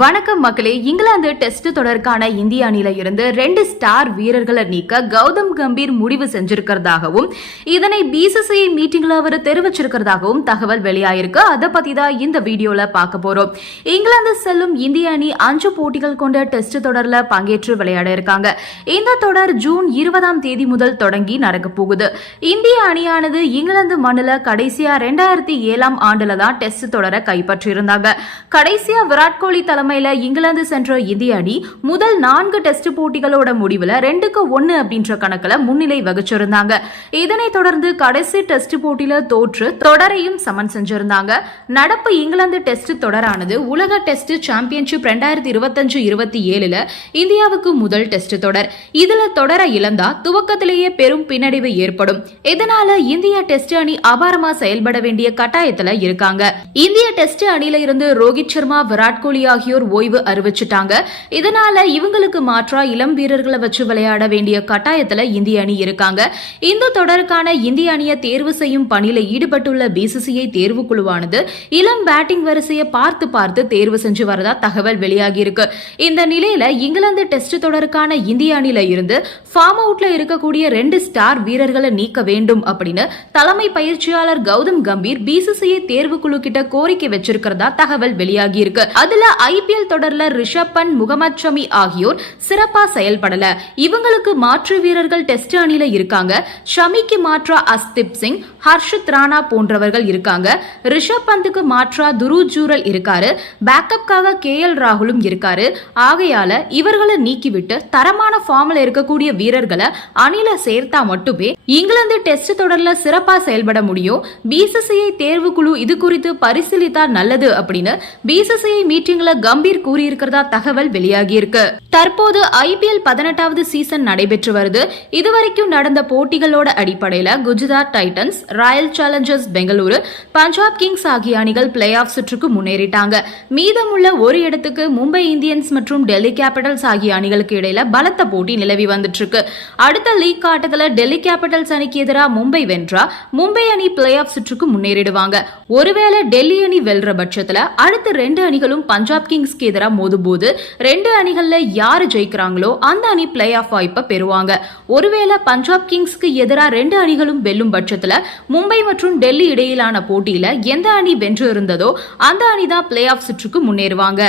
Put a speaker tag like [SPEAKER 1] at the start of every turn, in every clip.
[SPEAKER 1] வணக்கம் மக்களே இங்கிலாந்து டெஸ்ட் தொடருக்கான இந்திய அணியில இருந்து ரெண்டு ஸ்டார் வீரர்களை நீக்க கௌதம் கம்பீர் முடிவு செஞ்சிருக்கிறதாகவும் இதனை பிசிசிஐ மீட்டிங்ல அவர் தெரிவிச்சிருக்கிறதாகவும் தகவல் வெளியாயிருக்கு. அதை பத்தி தான் இந்த வீடியோல பார்க்க போறோம். இங்கிலாந்து செல்லும் இந்திய அணி அஞ்சு போட்டிகள் கொண்ட டெஸ்ட் தொடர்ல பங்கேற்று விளையாட இருக்காங்க. இந்த தொடர் ஜூன் இருபதாம் தேதி முதல் தொடங்கி நடக்க போகுது. இந்திய அணியானது இங்கிலாந்து மண்ணில கடைசியா ரெண்டாயிரத்தி ஏழாம் ஆண்டுல தான் டெஸ்ட் தொடரை கைப்பற்றியிருந்தாங்க. கடைசியா விராட் கோலி தலைமையில இங்கிலாந்து சென்ற இந்திய அணி முதல் நான்கு டெஸ்ட் போட்டிகளோட முடிவுல ரெண்டுக்கு ஒன்னு அப்படின்ற கணக்குல முன்னிலை வகிச்சிருந்தாங்க. இதனைத் தொடர்ந்து கடைசி டெஸ்ட் போட்டியில தோற்று தொடரையும் சமன் செஞ்சிருந்தாங்க. நடப்பு இங்கிலாந்து டெஸ்ட் தொடரானது உலக டெஸ்ட் சாம்பியன்ஷிப் ரெண்டாயிரத்தி இருபத்தஞ்சு இருபத்தி ஏழுல இந்தியாவுக்கு முதல் டெஸ்ட் தொடர். இதுல தொடர இழந்தா துவக்கத்திலேயே பெரும் பின்னடைவு ஏற்படும். இதனால இந்திய டெஸ்ட் அணி அபாரமா செயல்பட வேண்டிய கட்டாயத்துல இருக்காங்க. இந்திய டெஸ்ட் அணியில இருந்து ரோஹித் சர்மா விராட் கோலி ஆகியோர் ஓய்வு அறிவிச்சிட்டாங்க. இதனால இவங்களுக்கு மாற்றா இளம் வீரர்களை வச்சு விளையாட வேண்டிய கட்டாயத்துல இந்திய அணி இருக்காங்க. இந்த தொடருக்கான இந்திய அணியை தேர்வு செய்யும் பணியில ஈடுபட்டுள்ள பிசிசிஐ தேர்வு குழுவானது இளம் பேட்டிங் வரிசையை பார்த்து பார்த்து தேர்வு செஞ்சு வரதா தகவல் வெளியாகி இருக்கு. இந்த நிலையில இங்கிலாந்து டெஸ்ட் தொடருக்கான இந்திய அணியில இருந்து ஃபார்ம் அவுட்ல இருக்கக்கூடிய ரெண்டு ஸ்டார் வீரர்களை நீக்க வேண்டும் அப்படின்னு தலைமை பயிற்சியாளர் கௌதம் கம்பீர் பிசிசிஐ தேர்வு குழு கிட்ட கோரிக்கை வச்சிருக்கிறதா தகவல் வெளியாகி இருக்கு. அதுல ஐபிஎல் தொடர்ல ரிஷப் பண்ட் முகமது ஷமி ஆகியோர் சிறப்பா செயல்படல. இவங்களுக்கு மாற்று வீரர்கள் டெஸ்ட் அணியில இருக்காங்க. ஷமிக்கு மாற்றா அஸ்திப் சிங் ஹர்ஷித் ராணா போன்றவர்கள் இருக்காங்க. ரிஷப் பந்துக்கு மாற்றா துரு ஜூரல் இருக்காரு. பேக்கப்காக கே எல் ராகுலும் இருக்காரு. ஆகையால இவர்களை நீக்கிவிட்டு தரமான ஃபார்ம்ல இருக்கக்கூடிய வீரர்களை அணில சேர்த்தா மட்டுமே இங்கிலாந்து டெஸ்ட் தொடர்ல சிறப்பா செயல்பட முடியும். பிசிசிஐ தேர்வு குழு இது குறித்து பரிசீலித்தா நல்லது அப்படின்னு பிசிசிஐ மீட்டிங்ல கம்பீர் கூறியிருக்கிறதா தகவல் வெளியாகியிருக்கு. தற்போது ஐபிஎல் பதினெட்டாவது சீசன் நடைபெற்று வருது. இதுவரைக்கும் நடந்த போட்டிகளோட அடிப்படையில Gujarat Titans Royal Challengers Bengaluru Punjab Kings ஆகிய அணிகள் பிளே ஆஃப் சுற்றுக்கு முன்னேறிட்டாங்க. மீதமுள்ள ஒரு இடத்துக்கு மும்பை இந்தியன்ஸ் மற்றும் டெல்லி கேபிட்டல்ஸ் ஆகிய அணிகளுக்கு இடையில பலத்த போட்டி நிலவி வந்துட்டு இருக்கு அடுத்த லீக் ஆட்டத்துல டெல்லி கேபிட்டல்ஸ் அணிக்கு எதிராக மும்பை வென்றா மும்பை அணி பிளே ஆஃப் சுற்றுக்கு முன்னேறிடுவாங்க. ஒருவேளை டெல்லி அணி வெல்ற பட்சத்துல அடுத்த ரெண்டு அணிகளும் பஞ்சாப் கிங்ஸ்க்கு எதிராக மோதும்போது ரெண்டு அணிகள்ல யாரு ஜெயிக்கிறாங்களோ அந்த அணி பிளே ஆஃப் வாய்ப்பை பெறுவாங்க. ஒருவேளை பஞ்சாப் கிங்ஸ்க்கு எதிராக ரெண்டு அணிகளும் வெல்லும் பட்சத்துல மும்பை மற்றும் டெல்லி இடையிலான போட்டியில எந்த அணி வென்று இருந்ததோ அந்த அணி தான் பிளே ஆஃப் சுற்றுக்கு முன்னேறுவாங்க.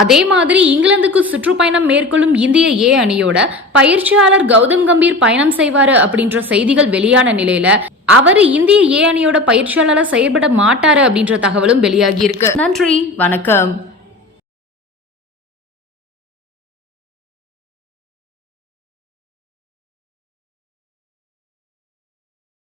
[SPEAKER 1] அதே மாதிரி இங்கிலாந்துக்கு சுற்றுப்பயணம் மேற்கொள்ளும் இந்திய ஏ அணியோட பயிற்சியாளர் கௌதம் கம்பீர் பயணம் செய்வாரு அப்படின்ற செய்திகள் வெளியான நிலையில அவர் இந்திய ஏ அணியோட பயிற்சியாளரா செயல்பட மாட்டாரு அப்படின்ற தகவலும் வெளியாகி இருக்கு. நன்றி வணக்கம்.